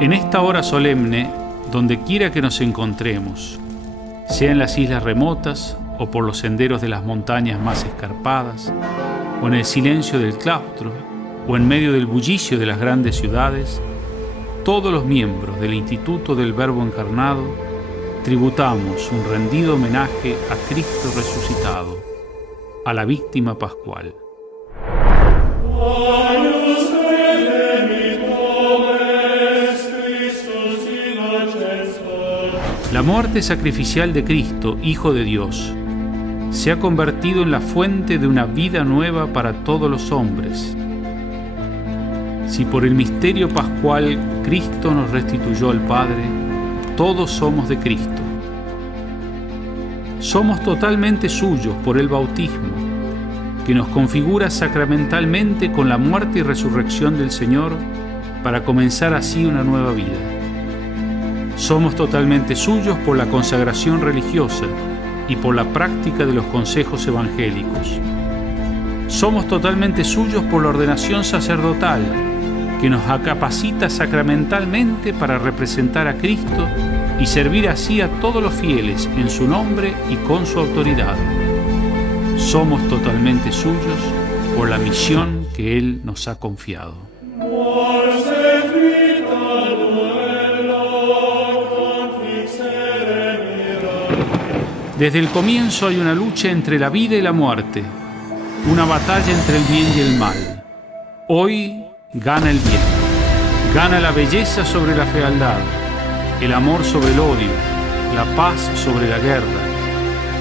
En esta hora solemne, donde quiera que nos encontremos, sea en las islas remotas o por los senderos de las montañas más escarpadas, o en el silencio del claustro, o en medio del bullicio de las grandes ciudades, todos los miembros del Instituto del Verbo Encarnado tributamos un rendido homenaje a Cristo resucitado, a la víctima pascual. La muerte sacrificial de Cristo, Hijo de Dios, se ha convertido en la fuente de una vida nueva para todos los hombres. Si por el misterio pascual Cristo nos restituyó al Padre, todos somos de Cristo. Somos totalmente suyos por el bautismo, que nos configura sacramentalmente con la muerte y resurrección del Señor para comenzar así una nueva vida. Somos totalmente suyos por la consagración religiosa y por la práctica de los consejos evangélicos. Somos totalmente suyos por la ordenación sacerdotal, que nos capacita sacramentalmente para representar a Cristo y servir así a todos los fieles en su nombre y con su autoridad. Somos totalmente suyos por la misión que Él nos ha confiado. Desde el comienzo hay una lucha entre la vida y la muerte, una batalla entre el bien y el mal. Hoy gana el bien, gana la belleza sobre la fealdad, el amor sobre el odio, la paz sobre la guerra,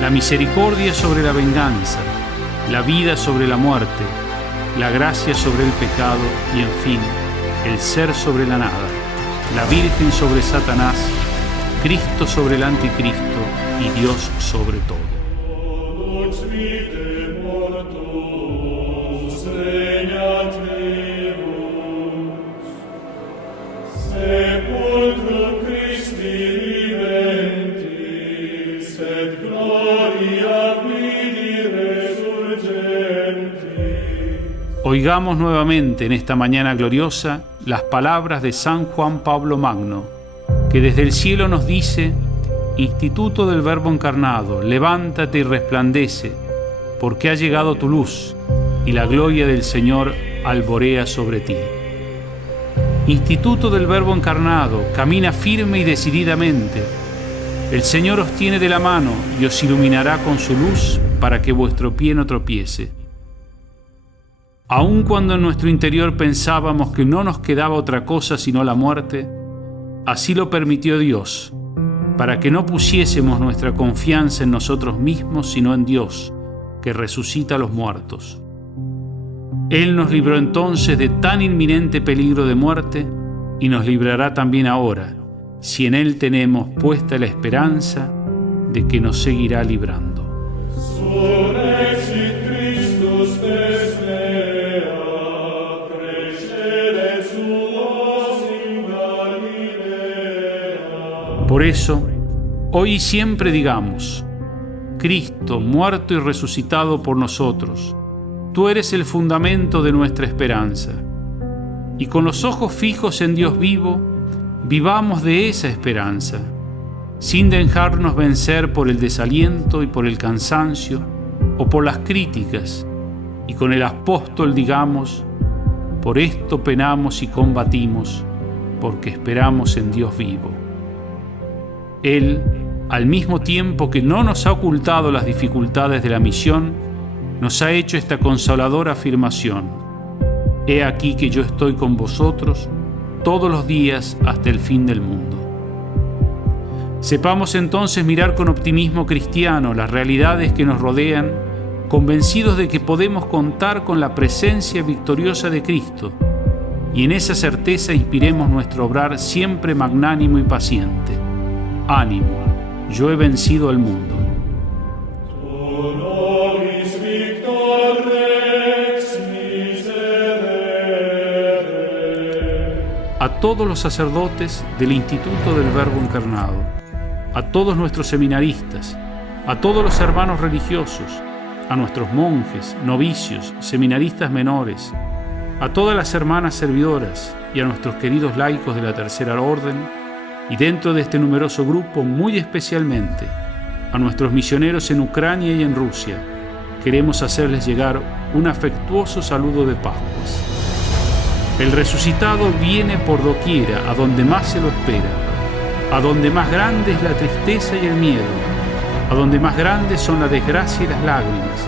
la misericordia sobre la venganza, la vida sobre la muerte, la gracia sobre el pecado y, en fin, el ser sobre la nada, la Virgen sobre Satanás, Cristo sobre el anticristo y Dios sobre todo. Oigamos nuevamente en esta mañana gloriosa las palabras de San Juan Pablo Magno, que desde el cielo nos dice: Instituto del Verbo Encarnado, levántate y resplandece, porque ha llegado tu luz, y la gloria del Señor alborea sobre ti. Instituto del Verbo Encarnado, camina firme y decididamente. El Señor os tiene de la mano y os iluminará con su luz para que vuestro pie no tropiece. Aun cuando en nuestro interior pensábamos que no nos quedaba otra cosa sino la muerte, así lo permitió Dios, para que no pusiésemos nuestra confianza en nosotros mismos, sino en Dios, que resucita a los muertos. Él nos libró entonces de tan inminente peligro de muerte y nos librará también ahora, si en Él tenemos puesta la esperanza de que nos seguirá librando. Por eso, hoy y siempre digamos: Cristo, muerto y resucitado por nosotros, tú eres el fundamento de nuestra esperanza. Y con los ojos fijos en Dios vivo, vivamos de esa esperanza, sin dejarnos vencer por el desaliento y por el cansancio, o por las críticas, y con el apóstol digamos: por esto penamos y combatimos, porque esperamos en Dios vivo. Él, al mismo tiempo que no nos ha ocultado las dificultades de la misión, nos ha hecho esta consoladora afirmación: He aquí que yo estoy con vosotros todos los días hasta el fin del mundo. Sepamos entonces mirar con optimismo cristiano las realidades que nos rodean, convencidos de que podemos contar con la presencia victoriosa de Cristo, y en esa certeza inspiremos nuestro obrar siempre magnánimo y paciente. Ánimo, yo he vencido al mundo. A todos los sacerdotes del Instituto del Verbo Encarnado, a todos nuestros seminaristas, a todos los hermanos religiosos, a nuestros monjes, novicios, seminaristas menores, a todas las hermanas servidoras, y a nuestros queridos laicos de la Tercera Orden, y dentro de este numeroso grupo, muy especialmente, a nuestros misioneros en Ucrania y en Rusia, queremos hacerles llegar un afectuoso saludo de Pascuas. El resucitado viene por doquiera, a donde más se lo espera, a donde más grande es la tristeza y el miedo, a donde más grandes son la desgracia y las lágrimas.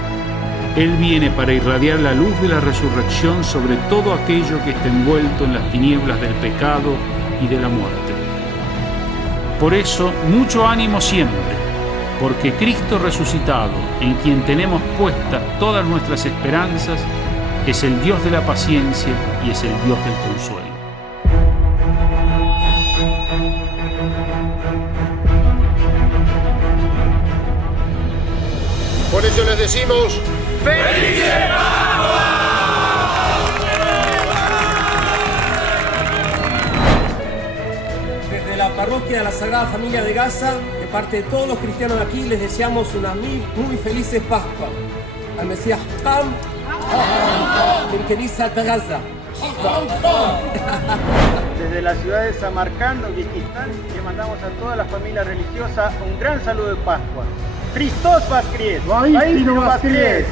Él viene para irradiar la luz de la resurrección sobre todo aquello que está envuelto en las tinieblas del pecado y de la muerte. Por eso, mucho ánimo siempre, porque Cristo resucitado, en quien tenemos puestas todas nuestras esperanzas, es el Dios de la paciencia y es el Dios del consuelo. Por ello les decimos: ¡Felices Pascuas! Desde la parroquia de la Sagrada Familia de Gaza, de parte de todos los cristianos de aquí, les deseamos unas muy felices Pascuas. Al Mesías Ham, en Kenisa Gaza. Desde la ciudad de Samarcanda, Uzbekistán, le mandamos a toda la familia religiosa un gran saludo de Pascua. ¡Christos Voskres! ¡Voskres!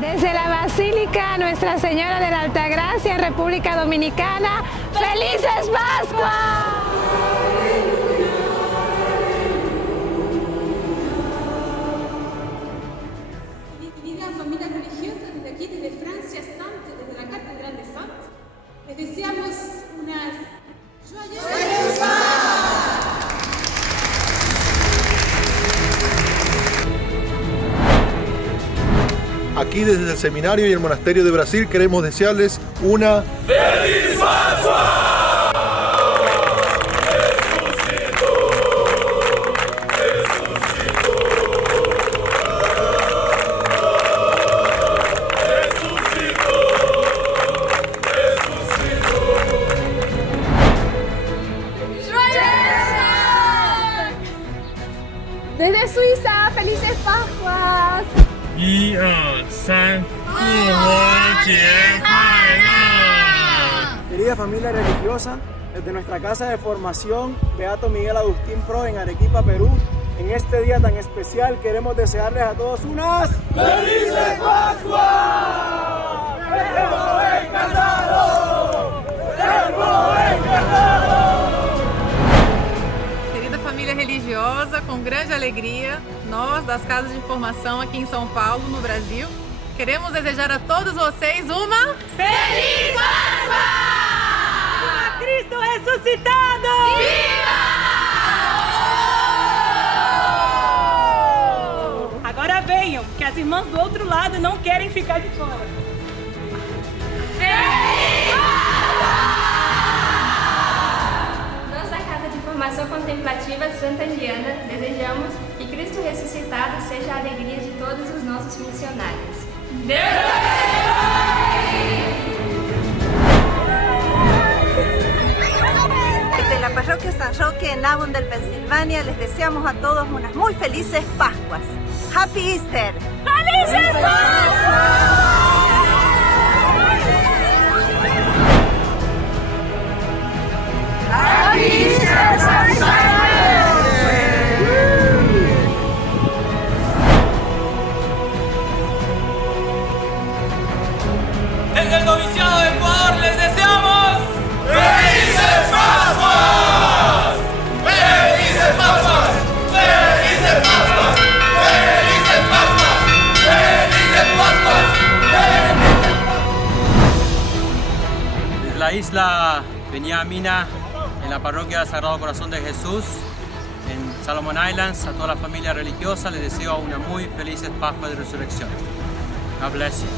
Desde la Basílica Nuestra Señora de la Altagracia, República Dominicana, ¡Felices Pascuas! Querida familia religiosa, desde aquí, desde Francia Santa, desde la Catedral de Santa, les deseamos unas joyosas Pascuas. Aquí desde el seminario y el monasterio de Brasil queremos desearles una ¡Feliz Pascua! Desde Suiza, felices Pascuas. 1、2、3，复活节快乐！ Querida familia religiosa, desde nuestra casa de formación, Beato Miguel Agustín Pro en Arequipa, Perú, en este día tan especial queremos desearles a todos unas ¡Felices Pascuas! ¡Verbo encarnado! ¡Verbo encarnado! Querida família religiosa, com grande alegria, nós das Casas de Formação aqui em São Paulo, no Brasil, queremos desejar a todos vocês uma Feliz Páscoa! Viva Cristo ressuscitado! Viva! Agora venham, que as irmãs do outro lado não querem ficar de fora. Nós da Casa de Formação Contemplativa Santa Diana desejamos que Cristo ressuscitado seja a alegria de todos os nossos missionários. Desde la parroquia San Roque en Avondale, Pensilvania, les deseamos a todos unas muy felices Pascuas. ¡Happy Easter! ¡Felices Pascuas! Desde el noviciado de Ecuador les deseamos ¡Felices Pascuas! ¡Felices Pascuas! ¡Felices Pascuas! ¡Felices Pascuas! ¡Felices Pascuas! Desde la isla Beniamina, en la parroquia Sagrado Corazón de Jesús, en Solomon Islands, a toda la familia religiosa les deseo una muy feliz Pascua de Resurrección. God bless you.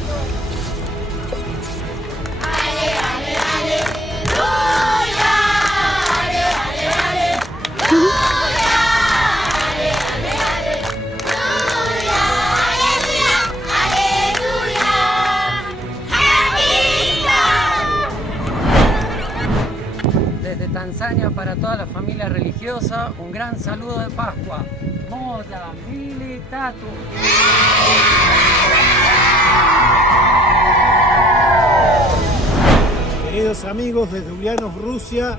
Desde Tanzania para toda la familia religiosa, un gran saludo de Pascua. Moja mbili tatu. Queridos amigos desde Ulianovsk, Rusia,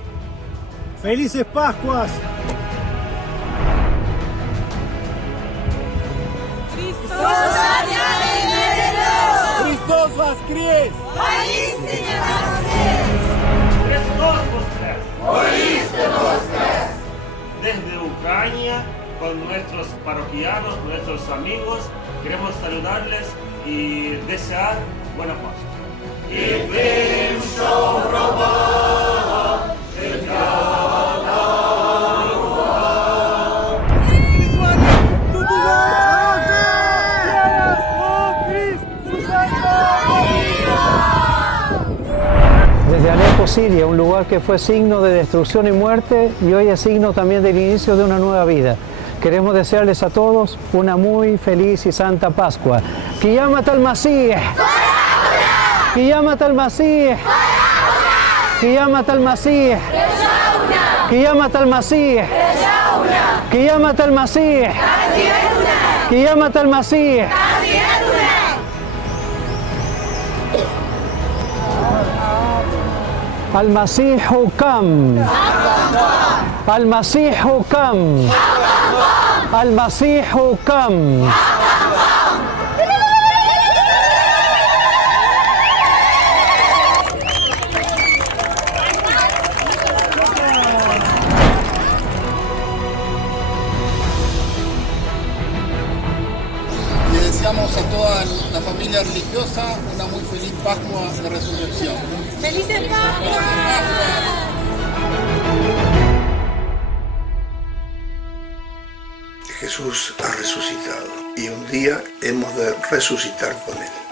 ¡felices Pascuas! Христос воскрес! Христос воскрес! Desde Ucrania, con nuestros parroquianos, nuestros amigos, queremos saludarles y desear buena Pascua. Desde Alepo, Siria, un lugar que fue signo de destrucción y muerte y hoy es signo también del inicio de una nueva vida. Queremos desearles a todos una muy feliz y santa Pascua. ¡Kiyamat al-Masih! ¡Kiyamat al-Masih! ¡Kiyamat al-Masih! ¡Kiyamat al-Masih! ¡Kiyamat al-Masih! ¡Kiyamat al-Masih! Al-Masihu kam! Al-Masihu kam! Al-Masihu kam! Le deseamos a toda la familia religiosa una muy feliz Pascua de Resurrección. ¡Felices Pascuas! Jesús ha resucitado y un día hemos de resucitar con Él.